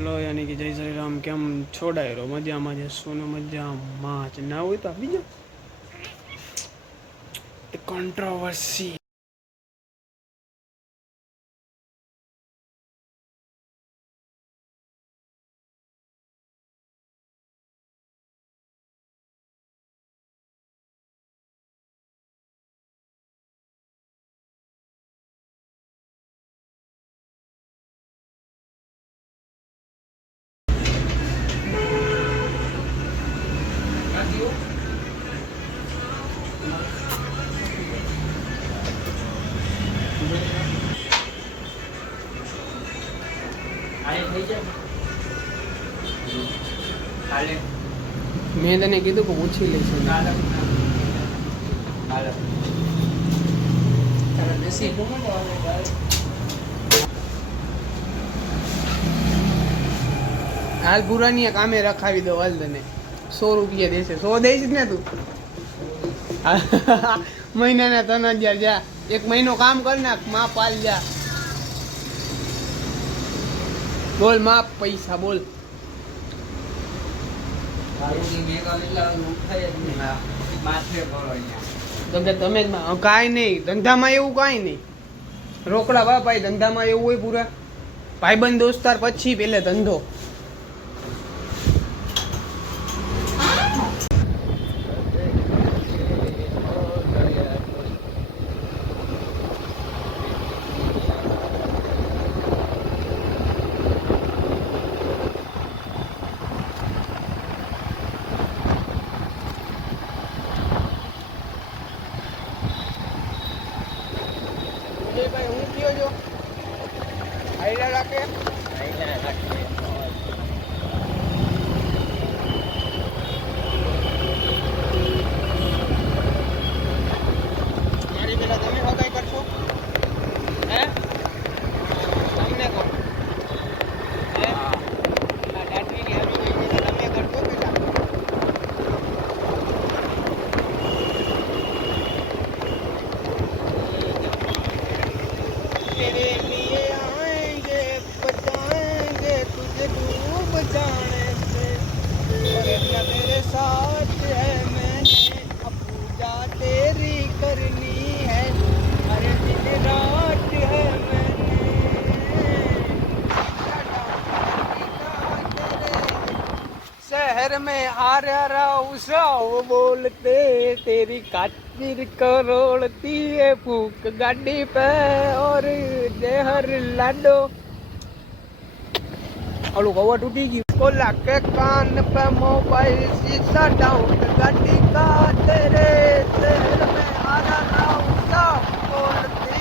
hello यानी कि जय श्री राम केम छोड़ायरो मजाમાં જશો ને મજામાં જ ના હોય તો બીજો કોન્ટ્રોવર્સી મેં તને કીધું કે પૂછી લઈશ હાલ પુરાની કામે રખાવી દો હાલ તને 100 રૂપિયા દેશે 100 દઈશ ને તું મહિનાના 3000 જા એક મહિનો કામ કર નાખ માપ પાલ જા બોલ માપ પૈસા બોલ તમે કાંઈ નહીં ધંધામાં એવું કાંઈ નહીં રોકડા વા ભાઈ ધંધામાં એવું હોય પૂરા ભાઈબંધ દોસ્તાર પછી પેલે ધંધો ભાઈ હું કયો છો આઈલા રાખે મારી પેલા તમે હગાઈ કરશો હે તમને કહો હે આ દાટરીની આવી ગઈ છે તમે કરશો પેલા तेरे लिए आएंगे बचाएंगे तुझे डूब जाने से रहना तेरे साथ है मैंने अब पूजा तेरी करनी है अरे दिन रात है मैंने शहर में आ रहा उसाओ बोलते तेरी कातिर करोड़ती है फूक गाड़ी पे और जहर लाडो ओलो कौवा टूटी गई कोला के कान पे मोबाइल शीशा डाउन गाड़ी का तेरे शहर में आ रहा उसाओ बोलते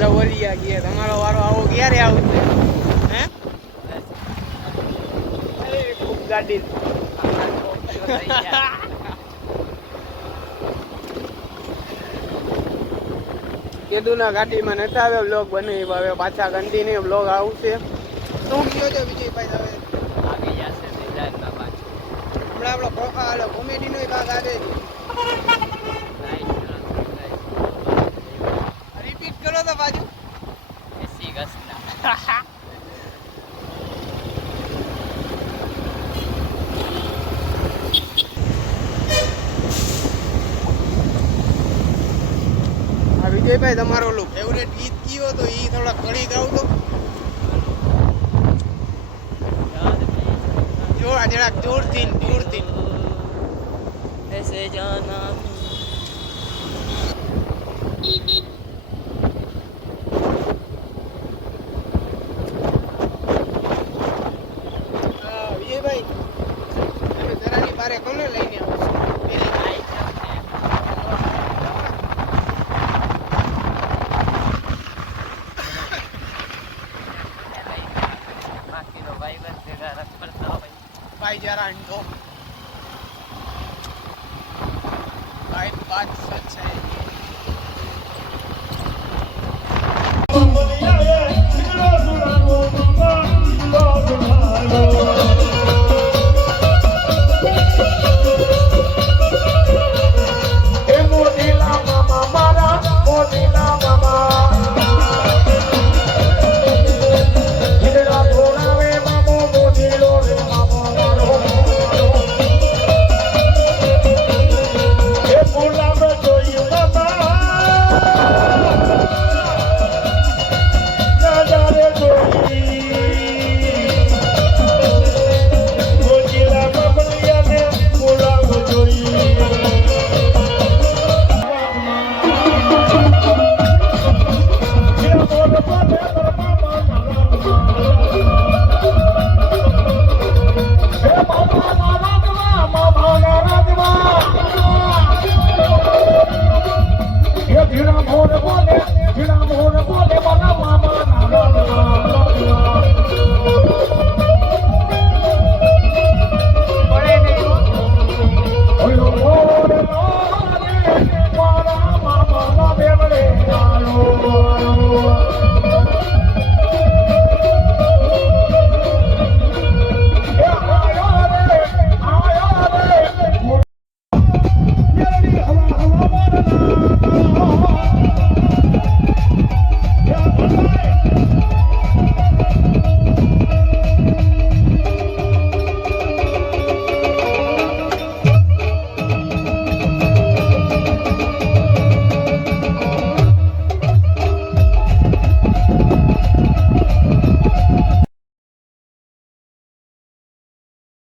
લવલિયા ગયા તમારો વારો આવો ક્યારે આવશે હે ખૂબ ગાડી કીધું ના ગાડીમાં નતા આવે બ્લોગ બની હવે પાછા કન્ટિન્યુ બ્લોગ આવશે શું કયો છો વિજયભાઈ હવે આવી જશે ડિઝાઇનમાં પાછું હમણાં આપણો કોમેડીનો ભાગ આવે રિપીટ કરો તો બાજુ એસી ગસના વિજયભાઈ તમારો ઓલું ફેવરેટ ગીત કયો તો એ થોડા કડી ગાવ તો જરાક જોરથી ऐसे जाना વિજયભાઈ તમે ઘરાની બારે કોને લઈને આવો છો ભાઈ જરા તો